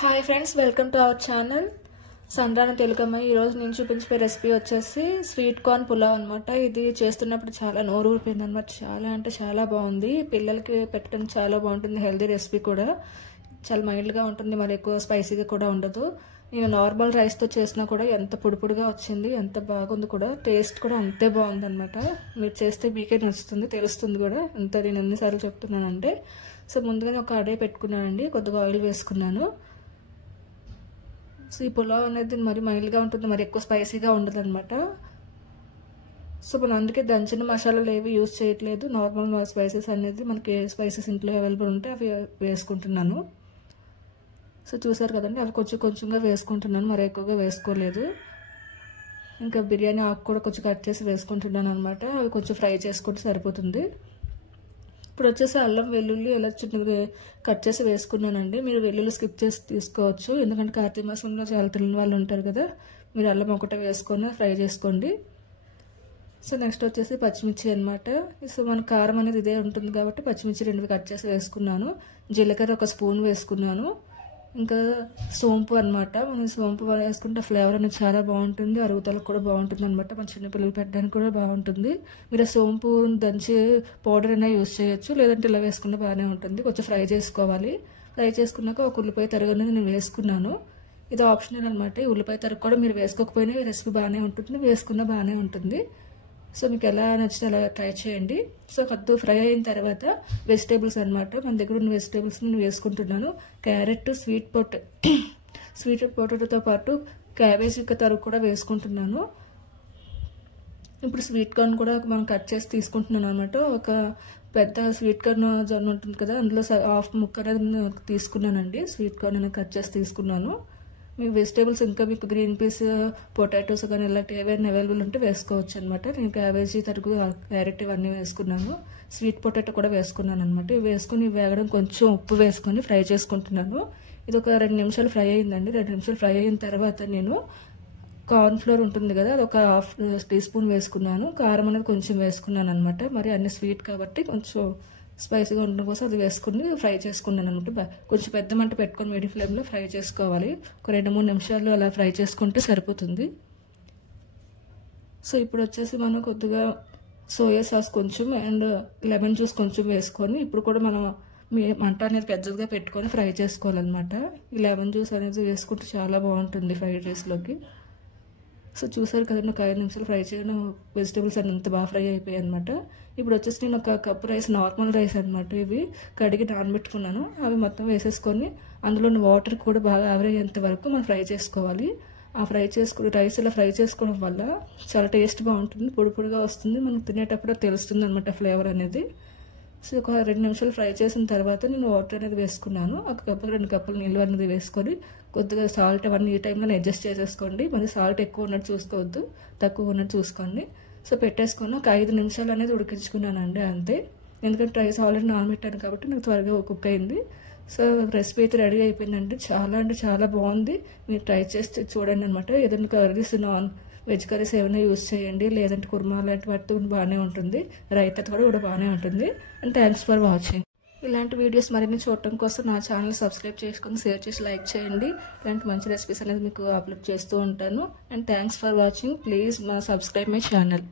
Hi friends, welcome to our channel సండ్రాన తెలుగమ్మాయి. ఈరోజు నేను చూపించే రెసిపీ వచ్చేసి స్వీట్ కార్న్ పులావ్ అనమాట. ఇది చేస్తున్నప్పుడు చాలా నోరు ఊరిపోయింది అనమాట. చాలా అంటే చాలా బాగుంది. పిల్లలకి పెట్టడం చాలా బాగుంటుంది. హెల్దీ రెసిపీ కూడా చాలా మైల్డ్గా ఉంటుంది, మరి ఎక్కువ స్పైసీగా కూడా ఉండదు. నేను నార్మల్ రైస్తో చేసినా కూడా ఎంత పొడిగా వచ్చింది, ఎంత బాగుంది కూడా. టేస్ట్ కూడా అంతే బాగుంది అనమాట. మీరు చేస్తే మీకే నచ్చుతుంది, తెలుస్తుంది కూడా. అంత నేను ఎన్నిసార్లు చెప్తున్నానంటే. సో ముందుగానే ఒక కడాయి పెట్టుకున్నానండి, కొద్దిగా ఆయిల్ వేసుకున్నాను. సో ఈ పులావ్ అనేది మరి మైల్డ్గా ఉంటుంది, మరి ఎక్కువ స్పైసీగా ఉండదు అనమాట. సో మనం అందుకే దంచిన మసాలాలు ఏవి యూజ్ చేయట్లేదు. నార్మల్ స్పైసెస్ అనేది మనకి స్పైసెస్ ఇంట్లో అవైలబుల్ ఉంటే అవి వేసుకుంటున్నాను. సో చూసారు కదండి, అవి కొంచెంగా వేసుకుంటున్నాను, మరి ఎక్కువగా వేసుకోలేదు. ఇంకా బిర్యానీ ఆకు కూడా కొంచెం కట్ చేసి వేసుకుంటున్నాను అనమాట. అవి కొంచెం ఫ్రై చేసుకుంటే సరిపోతుంది. ఇప్పుడు వచ్చేసి అల్లం వెల్లుల్లి ఎలా చిన్నగా కట్ చేసి వేసుకున్నానండి. మీరు వెల్లుల్లి స్కిప్ చేసి తీసుకోవచ్చు, ఎందుకంటే కార్తీక మాసంలో చాలా తినని వాళ్ళు ఉంటారు కదా. మీరు అల్లం ఒకటే వేసుకొని ఫ్రై చేసుకోండి. సో నెక్స్ట్ వచ్చేసి పచ్చిమిర్చి అనమాట. సో మన కారం అనేది ఇదే ఉంటుంది కాబట్టి పచ్చిమిర్చి 2 కట్ చేసి వేసుకున్నాను. జీలకర్ర 1 స్పూన్ వేసుకున్నాను. ఇంకా సోంపు అనమాట. మనం సోంపు వేసుకుంటే ఫ్లేవర్ అనేది చాలా బాగుంటుంది, అరుగుదలకు కూడా బాగుంటుంది అనమాట. మన చిన్నపిల్లలు పెట్టడానికి కూడా బాగుంటుంది. మీరు సోంపు దంచి పౌడర్ అయినా యూజ్ చేయొచ్చు, లేదంటే ఇలా వేసుకుంటే బాగానే ఉంటుంది. కొంచెం ఫ్రై చేసుకోవాలి. ఫ్రై చేసుకున్నాక ఒక ఉల్లిపాయ తరుగు అనేది నేను వేసుకున్నాను. ఇది ఆప్షనల్ అనమాట. ఈ ఉల్లిపాయ తరుగు కూడా మీరు వేసుకోకపోయినా ఈ రెసిపీ బాగానే ఉంటుంది, వేసుకున్నా బాగానే ఉంటుంది. సో మీకు ఎలా నచ్చితే అలా ట్రై చేయండి. సో కొద్దిగా ఫ్రై అయిన తర్వాత వెజిటేబుల్స్ అనమాట. మన దగ్గర ఉన్న వెజిటేబుల్స్ నేను వేసుకుంటున్నాను. క్యారెట్, స్వీట్ పొటాటోతో పాటు క్యాబేజీ తరుగు కూడా వేసుకుంటున్నాను. ఇప్పుడు స్వీట్ కార్న్ కూడా మనం కట్ చేసి తీసుకుంటున్నాను అనమాట. ఒక పెద్ద స్వీట్ కార్న్ జొన్న ఉంటుంది కదా, అందులో హాఫ్ ముక్క అనేది తీసుకున్నానండి. స్వీట్ కార్న్ అనేది కట్ చేసి తీసుకున్నాను. మీకు వెజిటేబుల్స్ ఇంకా మీకు గ్రీన్ పీస్, పొటాటోస్ కానీ ఇలాంటి ఏవైనా అవైలబుల్ ఉంటే వేసుకోవచ్చు అనమాట. నేను క్యాబేజీ తరుగు, క్యారెట్ ఇవన్నీ వేసుకున్నాను. స్వీట్ పొటాటో కూడా వేసుకున్నాను అనమాట. ఇవి వేసుకుని వేగడం కొంచెం ఉప్పు వేసుకొని ఫ్రై చేసుకుంటున్నాను. ఇది ఒక 2 నిమిషాలు ఫ్రై అయిందండి. 2 నిమిషాలు ఫ్రై అయిన తర్వాత నేను కార్న్ ఫ్లోర్ ఉంటుంది కదా, అది ఒక ½ టీ స్పూన్ వేసుకున్నాను. కారం అనేది కొంచెం వేసుకున్నాను అనమాట. మరి అన్ని స్వీట్ కాబట్టి కొంచెం స్పైసీగా ఉండడం కోసం అది వేసుకుని ఫ్రై చేసుకున్నాను అనమాట. కొంచెం పెద్ద మంట పెట్టుకొని మీడియం ఫ్లేమ్లో ఫ్రై చేసుకోవాలి. ఒక 2-3 నిమిషాలు అలా ఫ్రై చేసుకుంటే సరిపోతుంది. సో ఇప్పుడు వచ్చేసి మనం కొద్దిగా సోయా సాస్ కొంచెం అండ్ లెమన్ జ్యూస్ కొంచెం వేసుకొని ఇప్పుడు కూడా మనం మంట అనేది పెద్దదిగా పెట్టుకొని ఫ్రై చేసుకోవాలన్నమాట. ఈ లెమన్ జ్యూస్ అనేది వేసుకుంటే చాలా బాగుంటుంది ఫ్రైడ్ రైస్లోకి. సో చూసారు కదండి, ఒక 5 నిమిషాలు ఫ్రై చేయడం వెజిటేబుల్స్ అన్ని అంత బాగా ఫ్రై అయిపోయాయి అనమాట. ఇప్పుడు వచ్చేసి నేను ఒక కప్పు రైస్, నార్మల్ రైస్ అనమాట, ఇవి కడిగి నానబెట్టుకున్నాను. అవి మొత్తం వేసేసుకొని అందులోని వాటర్ కూడా బాగా ఆవిరయ్యేంత వరకు మనం ఫ్రై చేసుకోవాలి. ఆ రైస్ ఇలా ఫ్రై చేసుకోవడం వల్ల చాలా టేస్ట్ బాగుంటుంది, పొడిగా వస్తుంది. మనకు తినేటప్పుడు తెలుస్తుంది అనమాట ఫ్లేవర్ అనేది. సో ఒక 2 నిమిషాలు ఫ్రై చేసిన తర్వాత నేను వాటర్ అనేది వేసుకున్నాను. 1 కప్పు 2 కప్పులు నీళ్ళు అనేది వేసుకొని కొద్దిగా సాల్ట్ అవన్నీ ఈ టైంలో అడ్జస్ట్ చేసేసుకోండి. మరి సాల్ట్ ఎక్కువ ఉన్నట్టు చూసుకోవద్దు, తక్కువ ఉన్నట్టు చూసుకోండి. సో పెట్టేసుకొని ఒక 5 నిమిషాలు అనేది ఉడికించుకున్నానండి, అంతే. ఎందుకంటే రైస్ ఆల్రెడీ నానబెట్టాను కాబట్టి నాకు త్వరగా కుక్ అయింది. సో రెసిపీ అయితే రెడీ అయిపోయిందండి. చాలా అంటే చాలా బాగుంది. మీరు ట్రై చేస్తే చూడండి అనమాట. ఏదైనా కర్రీస్, వెజ్ కర్రీస్ ఏమైనా యూజ్ చేయండి, లేదంటే కుర్మా లాంటి వాటితో బాగానే ఉంటుంది. రైతా కూడా బాగానే ఉంటుంది. And thanks for watching. ఇలాంటి వీడియోస్ మరిన్ని చూడటం కోసం నా ఛానల్ సబ్స్క్రైబ్ చేసుకొని షేర్ చేసి లైక్ చేయండి. ఇలాంటి మంచి రెసిపీస్ అనేది మీకు అప్లోడ్ చేస్తూ ఉంటాను. And thanks for watching. Please subscribe my channel.